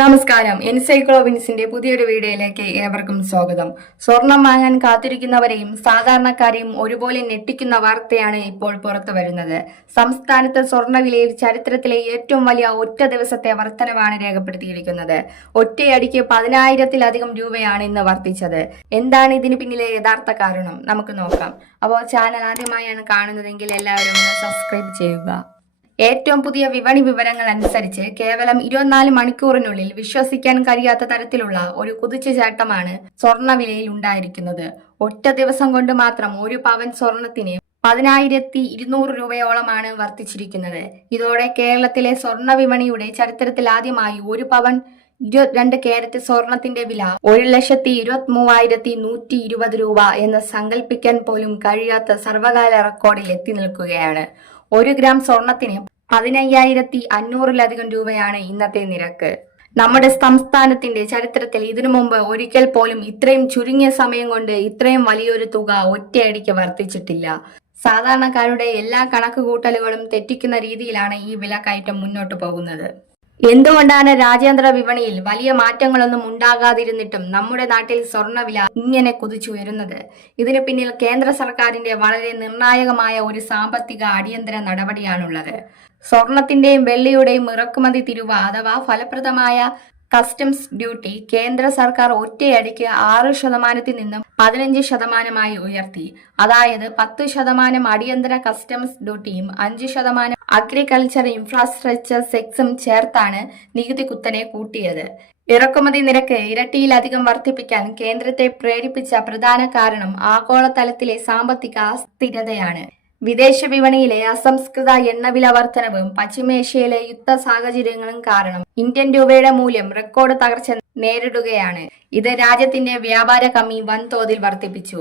നമസ്കാരം. എൻസൈക്ലോവിൻസിന്റെ പുതിയൊരു വീഡിയോയിലേക്ക് ഏവർക്കും സ്വാഗതം. സ്വർണം വാങ്ങാൻ കാത്തിരിക്കുന്നവരെയും സാധാരണക്കാരെയും ഒരുപോലെ ഞെട്ടിക്കുന്ന വാർത്തയാണ് ഇപ്പോൾ പുറത്തു വരുന്നത്. സംസ്ഥാനത്ത് സ്വർണ്ണവിലയിൽ ചരിത്രത്തിലെ ഏറ്റവും വലിയ ഒറ്റ ദിവസത്തെ വർധനവാണ് രേഖപ്പെടുത്തിയിരിക്കുന്നത്. ഒറ്റയടിക്ക് 10,000-ത്തിലധികം രൂപയാണ് ഇന്ന് വർദ്ധിച്ചത്. എന്താണ് ഇതിന് പിന്നിലെ യഥാർത്ഥ കാരണം? നമുക്ക് നോക്കാം. അപ്പോൾ ചാനൽ ആദ്യമായാണ് കാണുന്നതെങ്കിൽ എല്ലാവരും ഒന്ന് സബ്സ്ക്രൈബ് ചെയ്യുക. ഏറ്റവും പുതിയ വിപണി വിവരങ്ങൾ അനുസരിച്ച് കേവലം 24 മണിക്കൂറിനുള്ളിൽ വിശ്വസിക്കാൻ കഴിയാത്ത തരത്തിലുള്ള ഒരു കുതിച്ചുചാട്ടമാണ് സ്വർണ്ണവിലയിൽ ഉണ്ടായിരിക്കുന്നത്. ഒറ്റ ദിവസം കൊണ്ട് മാത്രം ഒരു പവൻ സ്വർണത്തിന് 10,200 രൂപയോളമാണ് വർദ്ധിച്ചിരിക്കുന്നത്. ഇതോടെ കേരളത്തിലെ സ്വർണ്ണ വിപണിയുടെ ചരിത്രത്തിൽ ആദ്യമായി ഒരു പവൻ 22 കാരറ്റ് സ്വർണത്തിന്റെ വില 1,23,120 രൂപ എന്ന് സങ്കല്പിക്കാൻ പോലും കഴിയാത്ത സർവകാല റെക്കോർഡിൽ എത്തി നിൽക്കുകയാണ്. 1 ഗ്രാം സ്വർണത്തിന് 15,500-ലധികം രൂപയാണ് ഇന്നത്തെ നിരക്ക്. നമ്മുടെ സംസ്ഥാനത്തിന്റെ ചരിത്രത്തിൽ ഇതിനു മുമ്പ് ഒരിക്കൽ പോലും ഇത്രയും ചുരുങ്ങിയ സമയം കൊണ്ട് ഇത്രയും വലിയൊരു തുക ഒറ്റയടിക്ക് വർദ്ധിച്ചിട്ടില്ല. സാധാരണക്കാരുടെ എല്ലാ കണക്കുകൂട്ടലുകളും തെറ്റിക്കുന്ന രീതിയിലാണ് ഈ വിലക്കയറ്റം മുന്നോട്ട് പോകുന്നത്. എന്തുകൊണ്ടാണ് രാജ്യാന്തര വിപണിയിൽ വലിയ മാറ്റങ്ങളൊന്നും ഉണ്ടാകാതിരുന്നിട്ടും നമ്മുടെ നാട്ടിൽ സ്വർണ്ണവില ഇങ്ങനെ കുതിച്ചുയരുന്നത്? ഇതിനു പിന്നിൽ കേന്ദ്ര സർക്കാരിന്റെ വളരെ നിർണായകമായ ഒരു സാമ്പത്തിക അടിയന്തര നടപടിയാണുള്ളത്. സ്വർണത്തിന്റെയും വെള്ളിയുടെയും ഇറക്കുമതി തീരുവ അഥവാ ഫലപ്രദമായ കസ്റ്റംസ് ഡ്യൂട്ടി കേന്ദ്ര സർക്കാർ ഒറ്റയടിക്ക് 6% നിന്നും 15% ഉയർത്തി. അതായത് 10% അടിയന്തര കസ്റ്റംസ് ഡ്യൂട്ടിയും 5% അഗ്രികൾച്ചർ ഇൻഫ്രാസ്ട്രക്ചർ സെക്സും ചേർത്താണ് നികുതി കുത്തനെ കൂട്ടിയത്. ഇറക്കുമതി നിരക്ക് ഇരട്ടിയിലധികം വർദ്ധിപ്പിക്കാൻ കേന്ദ്രത്തെ പ്രേരിപ്പിച്ച പ്രധാന കാരണം ആഗോളതലത്തിലെ സാമ്പത്തിക അസ്ഥിരതയാണ്. വിദേശ വിപണിയിലെ അസംസ്കൃത എണ്ണവില വർധനവും പശ്ചിമേഷ്യയിലെ യുദ്ധ സാഹചര്യങ്ങളും കാരണം ഇന്ത്യൻ രൂപയുടെ മൂല്യം റെക്കോർഡ് തകർച്ച നേരിടുകയാണ്. ഇത് രാജ്യത്തിന്റെ വ്യാപാര കമ്മി വൻതോതിൽ വർദ്ധിപ്പിച്ചു.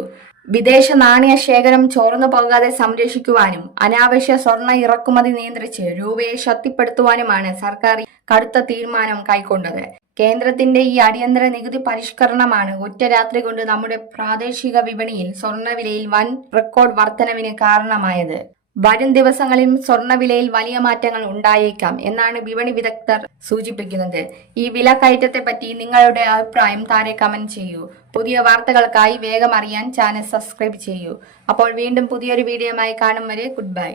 വിദേശ നാണയ ശേഖരം ചോർന്നു പോകാതെ സംരക്ഷിക്കുവാനും അനാവശ്യ സ്വർണ്ണ ഇറക്കുമതി നിയന്ത്രിച്ച് രൂപയെ ശക്തിപ്പെടുത്തുവാനുമാണ് സർക്കാർ കടുത്ത തീരുമാനം കൈക്കൊണ്ടത്. കേന്ദ്രത്തിന്റെ ഈ അടിയന്തര നികുതി പരിഷ്കരണമാണ് ഒറ്റ രാത്രി കൊണ്ട് നമ്മുടെ പ്രാദേശിക വിപണിയിൽ സ്വർണ്ണവിലയിൽ വൻ റെക്കോർഡ് വർധനവിന് കാരണമായത്. വരും ദിവസങ്ങളിൽ സ്വർണ്ണവിലയിൽ വലിയ മാറ്റങ്ങൾ ഉണ്ടായേക്കാം എന്നാണ് വിപണി വിദഗ്ധർ സൂചിപ്പിക്കുന്നത്. ഈ വില കയറ്റത്തെ പറ്റി നിങ്ങളുടെ അഭിപ്രായം താഴെ കമന്റ് ചെയ്യൂ. പുതിയ വാർത്തകൾക്കായി വേഗം അറിയാൻ ചാനൽ സബ്സ്ക്രൈബ് ചെയ്യൂ. അപ്പോൾ വീണ്ടും പുതിയൊരു വീഡിയോയുമായി കാണും വരെ ഗുഡ് ബൈ.